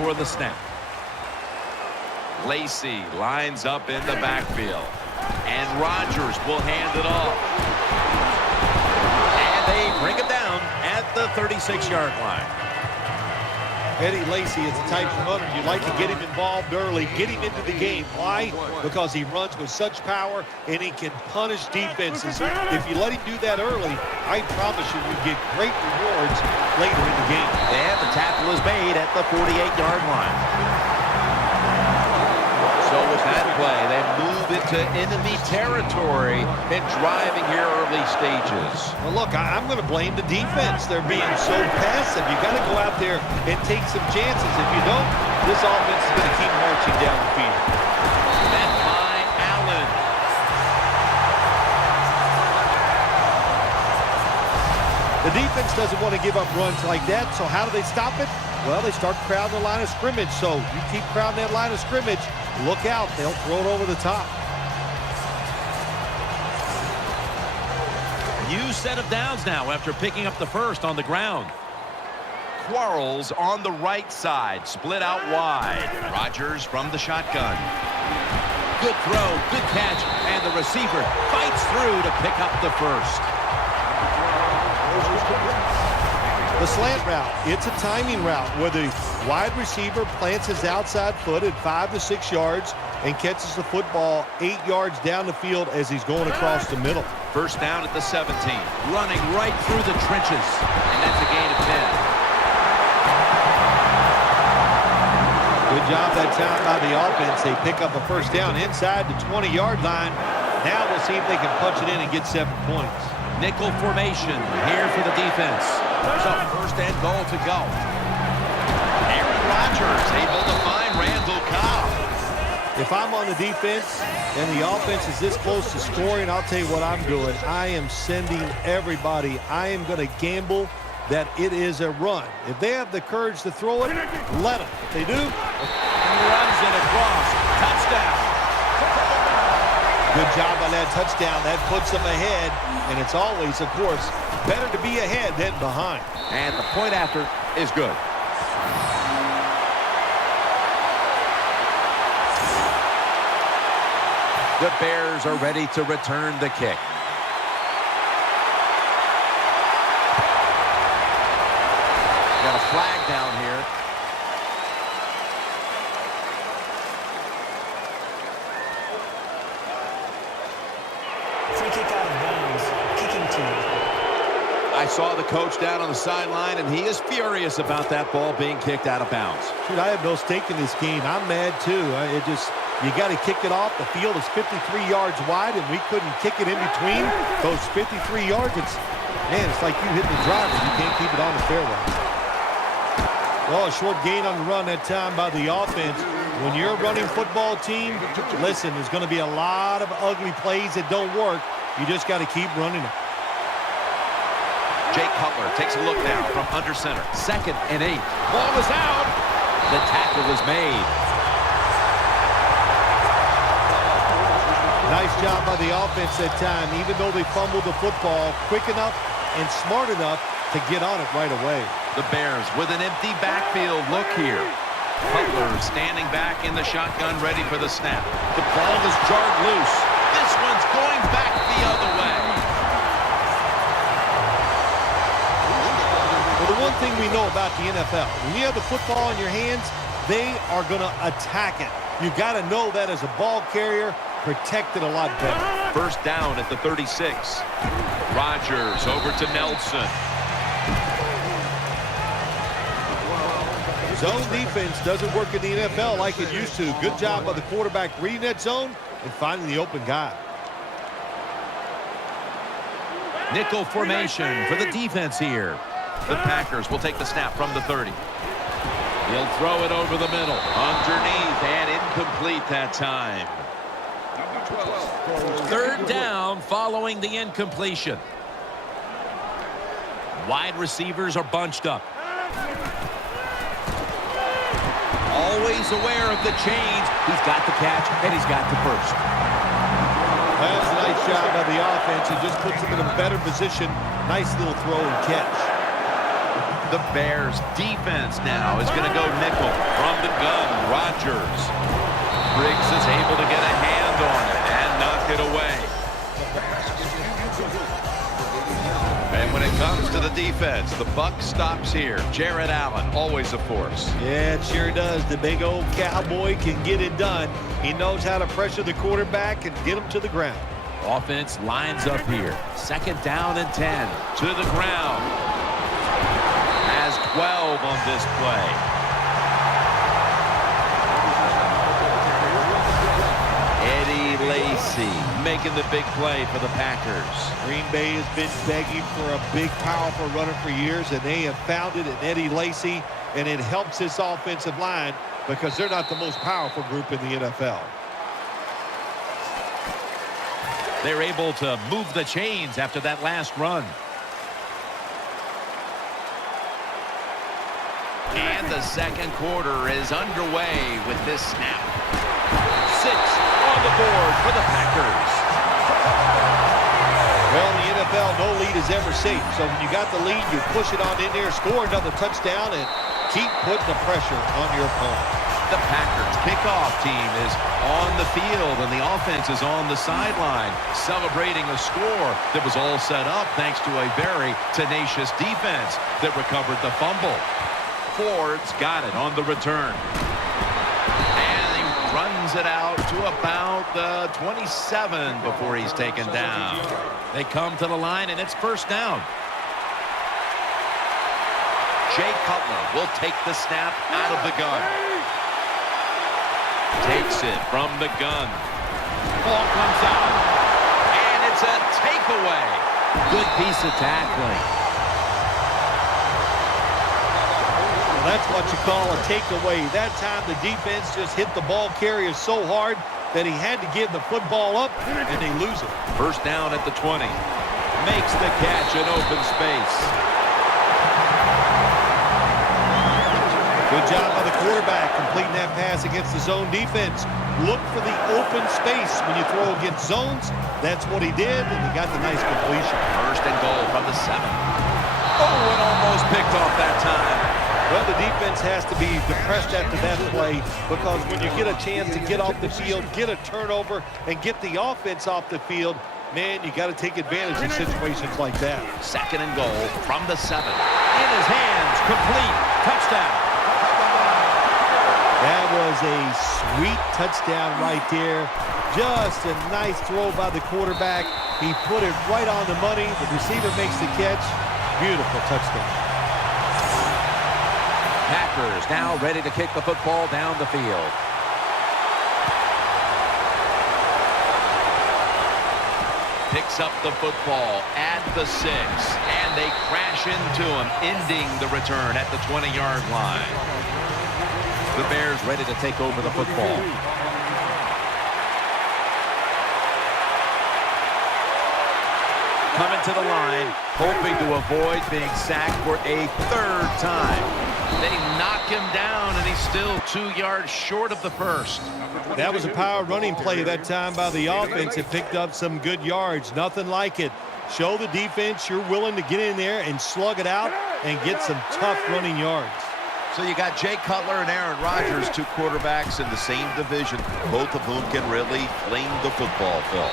for the snap. Lacey lines up in the backfield. And Rodgers will hand it off. And they bring him down at the 36-yard line. Eddie Lacy is the type of runner you like to get him involved early, get him into the game. Why? Because he runs with such power and he can punish defenses. If you let him do that early, I promise you get great rewards later in the game. And the tackle is made at the 48-yard line. So with that play, they move into enemy territory and driving here early stages. Well, look, I'm going to blame the defense. They're being so passive. You got to go out there and take some chances. If you don't, this offense is going to keep marching down the field. Met by Allen. The defense doesn't want to give up runs like that, so how do they stop it? Well, they start crowding the line of scrimmage. So you keep crowding that line of scrimmage, look out. They'll throw it over the top. New set of downs now after picking up the first on the ground. Quarles on the right side, split out wide. Rodgers from the shotgun. Good throw, good catch, and the receiver fights through to pick up the first. The slant route, it's a timing route where the wide receiver plants his outside foot at 5 to 6 yards and catches the football 8 yards down the field as he's going across the middle. First down at the 17, running right through the trenches, and that's a gain of 10. Good job that time by the offense. They pick up a first down inside the 20-yard line. Now we'll see if they can punch it in and get 7 points. Nickel formation here for the defense. So first and goal to go. Aaron Rodgers able to find Randall Cobb. If I'm on the defense and the offense is this close to scoring, I'll tell you what I'm doing. I am sending everybody. I am going to gamble that it is a run. If they have the courage to throw it, let them. If they do, runs it across. Touchdown. Good job on that touchdown. That puts them ahead, and it's always, of course, better to be ahead than behind. And the point after is good. The Bears are ready to return the kick. Got a flag down here. Free kick out of bounds. Kicking team. I saw the coach down on the sideline, and he is furious about that ball being kicked out of bounds. Dude, I have no stake in this game. I'm mad, too. You got to kick it off. The field is 53 yards wide, and we couldn't kick it in between those 53 yards. It's like you hitting the driver. You can't keep it on the fairway. Well, a short gain on the run that time by the offense. When you're a running football team, listen, there's going to be a lot of ugly plays that don't work. You just got to keep running it. Jay Cutler takes a look now from under center. 2nd and 8. Ball is out. The tackle was made. Nice job by the offense that time. Even though they fumbled the football, quick enough and smart enough to get on it right away. The Bears with an empty backfield look here. Cutler standing back in the shotgun, ready for the snap. The ball is jarred loose. This one's going back the other way. Well, the one thing we know about the NFL, when you have the football in your hands, they are going to attack it. You got to know that as a ball carrier, protect it a lot better. First down at the 36. Rodgers over to Nelson. Zone defense doesn't work in the NFL like it used to. Good job by the quarterback reading that zone and finding the open guy. Nickel formation for the defense here. The Packers will take the snap from the 30. He'll throw it over the middle. Underneath and incomplete that time. Third down following the incompletion. Wide receivers are bunched up. Always aware of the change. He's got the catch, and he's got the first. That's a nice job by the offense. It just puts them in a better position. Nice little throw and catch. The Bears defense now is going to go nickel from defense. The buck stops here. Jared Allen, always a force. Yeah, it sure does. The big old cowboy can get it done. He knows how to pressure the quarterback and get him to the ground. Offense lines up here. 2nd down and 10. To the ground. Has 12 on this play. Lacy making the big play for the Packers. Green Bay has been begging for a big, powerful runner for years, and they have found it in Eddie Lacy, and it helps this offensive line because they're not the most powerful group in the NFL. They're able to move the chains after that last run. And the second quarter is underway with this snap. 6 on the board for the Packers. Well, in the NFL, no lead is ever safe. So when you got the lead, you push it on in there, score another touchdown, and keep putting the pressure on your opponent. The Packers kickoff team is on the field, and the offense is on the sideline, celebrating a score that was all set up thanks to a very tenacious defense that recovered the fumble. Ford's got it on the return. Runs it out to about the 27 before he's taken down. They come to the line, and it's 1st down. Jay Cutler will take the snap out of the gun. Takes it from the gun. Ball comes out, and it's a takeaway. Good piece of tackling. That's what you call a takeaway. That time the defense just hit the ball carrier so hard that he had to give the football up, and they lose it. 1st down at the 20. Makes the catch in open space. Good job by the quarterback completing that pass against the zone defense. Look for the open space when you throw against zones. That's what he did, and he got the nice completion. 1st and goal from the 7. Oh, and almost picked off that time. Well, the defense has to be depressed after that play because when you get a chance to get off the field, get a turnover, and get the offense off the field, man, you got to take advantage of situations like that. 2nd and goal from the 7. In his hands, complete, touchdown. That was a sweet touchdown right there. Just a nice throw by the quarterback. He put it right on the money. The receiver makes the catch. Beautiful touchdown. Packers now ready to kick the football down the field. Picks up the football at the 6, and they crash into him, ending the return at the 20-yard line. The Bears ready to take over the football. Coming to the line, hoping to avoid being sacked for a 3rd time. They knock him down, and he's still 2 yards short of the 1st. That was a power running play that time by the offense. It picked up some good yards. Nothing like it. Show the defense you're willing to get in there and slug it out and get some tough running yards. So you got Jay Cutler and Aaron Rodgers, 2 quarterbacks in the same division, both of whom can really fling the football, Phil.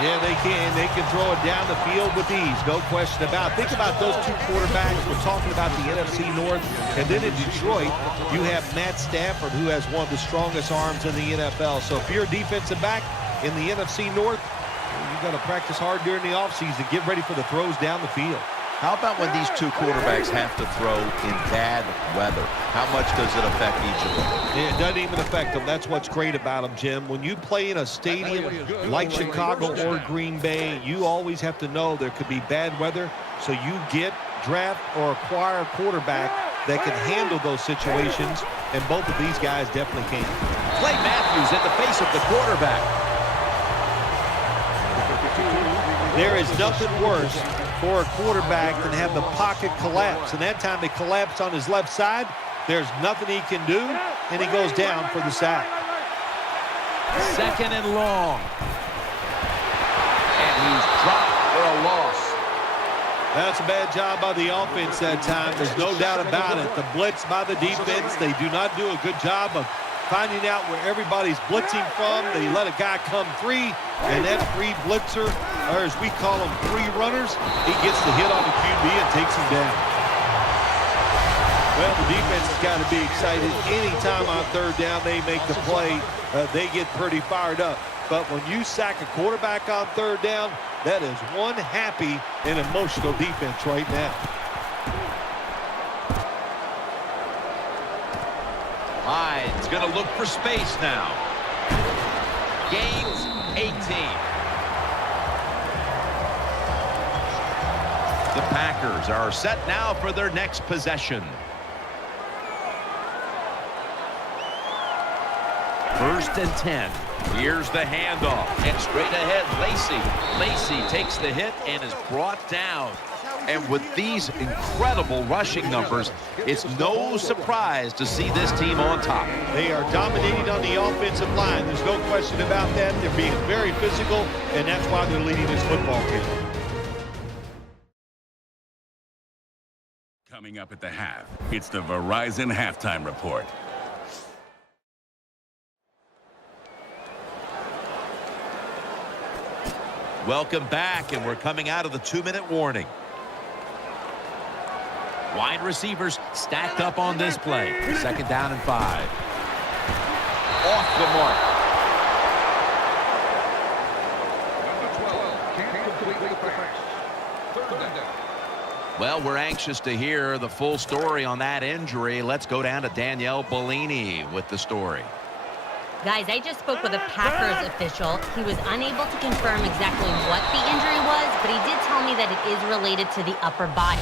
Yeah, they can. They can throw it down the field with ease, no question about it. Think about those 2 quarterbacks. We're talking about the NFC North. And then in Detroit, you have Matt Stafford, who has one of the strongest arms in the NFL. So if you're a defensive back in the NFC North, you've got to practice hard during the offseason. Get ready for the throws down the field. How about when these 2 quarterbacks have to throw in bad weather? How much does it affect each of them? It doesn't even affect them. That's what's great about them, Jim. When you play in a stadium like Chicago or Green Bay, you always have to know there could be bad weather. So you draft, or acquire a quarterback that can handle those situations, and both of these guys definitely can. Clay Matthews in the face of the quarterback. There is nothing worse for a quarterback than have the pocket collapse. And that time it collapsed on his left side. There's nothing he can do, and he goes down for the sack. 2nd and long. And he's dropped for a loss. That's a bad job by the offense that time. There's no doubt about it. The blitz by the defense, they do not do a good job of finding out where everybody's blitzing from. They let a guy come free, and that free blitzer or as we call them, three runners, he gets the hit on the QB and takes him down. Well, the defense has got to be excited. Anytime on third down they make the play, they get pretty fired up. But when you sack a quarterback on third down, that is one happy and emotional defense right now. Hyde's going to look for space now. Gains 18. The Packers are set now for their next possession. First and 10. Here's the handoff. And straight ahead, Lacy takes the hit and is brought down. And with these incredible rushing numbers, it's no surprise to see this team on top. They are dominating on the offensive line. There's no question about that. They're being very physical, and that's why they're leading this football game. Coming up at the half, it's the Verizon Halftime Report. Welcome back, and we're coming out of the 2-minute warning. Wide receivers stacked up on this play. Second down and 5. Off the mark. Well, we're anxious to hear the full story on that injury. Let's go down to Danielle Bellini with the story. Guys, I just spoke with a Packers official. He was unable to confirm exactly what the injury was, but he did tell me that it is related to the upper body.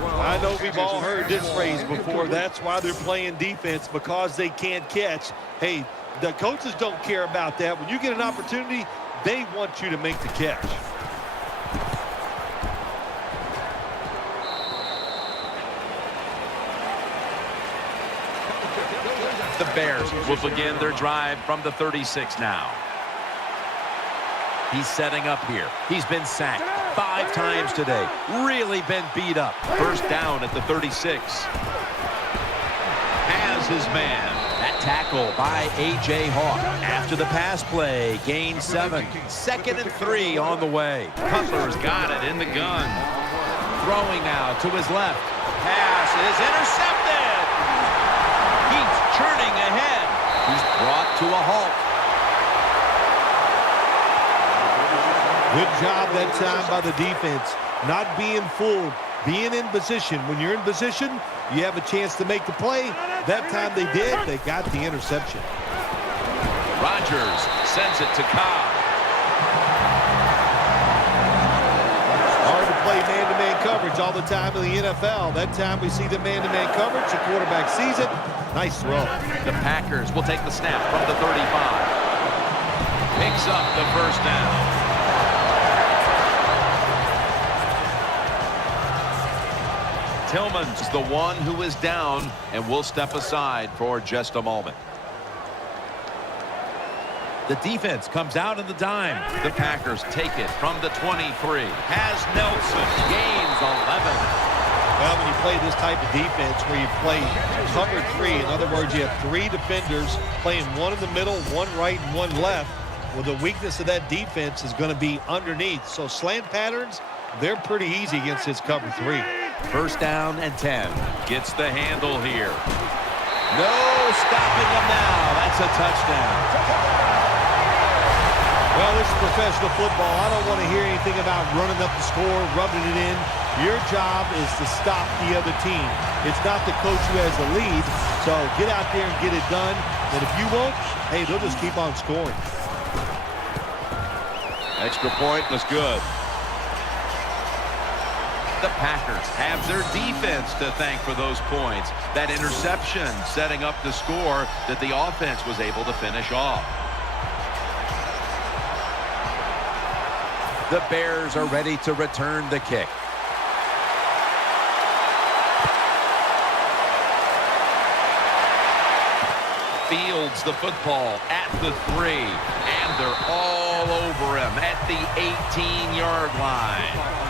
I know we've all heard this phrase before. That's why they're playing defense, because they can't catch. Hey, the coaches don't care about that. When you get an opportunity, they want you to make the catch. The Bears will begin their drive from the 36 now. He's setting up here. He's been sacked 5 times today. Really been beat up. First down at the 36. Has his man. That tackle by A.J. Hawk. After the pass play, gain 7. Second and 3 on the way. Cutler's got it in the gun. Throwing now to his left. Pass is intercepted. He's churning ahead. He's brought to a halt. Good job that time by the defense. Not being fooled, being in position. When you're in position, you have a chance to make the play. That time they did. They got the interception. Rodgers sends it to Cobb. Hard to play man-to-man coverage all the time in the NFL. That time we see the man-to-man coverage. The quarterback sees it. Nice throw. The Packers will take the snap from the 35. Picks up the first down. Tillman's the one who is down, and will step aside for just a moment. The defense comes out in the dime. The Packers take it from the 23. Has Nelson. Gains 11. Well, when you play this type of defense where you play cover 3, in other words, you have 3 defenders playing one in the middle, one right, and one left, well, the weakness of that defense is going to be underneath. So slant patterns, they're pretty easy against this cover 3. First down and 10. Gets the handle here. No stopping him now. That's a touchdown. Well, this is professional football. I don't want to hear anything about running up the score, rubbing it in. Your job is to stop the other team. It's not the coach who has the lead. So get out there and get it done. And if you won't, hey, they'll just keep on scoring. Extra point was good. The Packers have their defense to thank for those points. That interception setting up the score that the offense was able to finish off. The Bears are ready to return the kick. Fields the football at the 3, and they're all over him at the 18-yard line.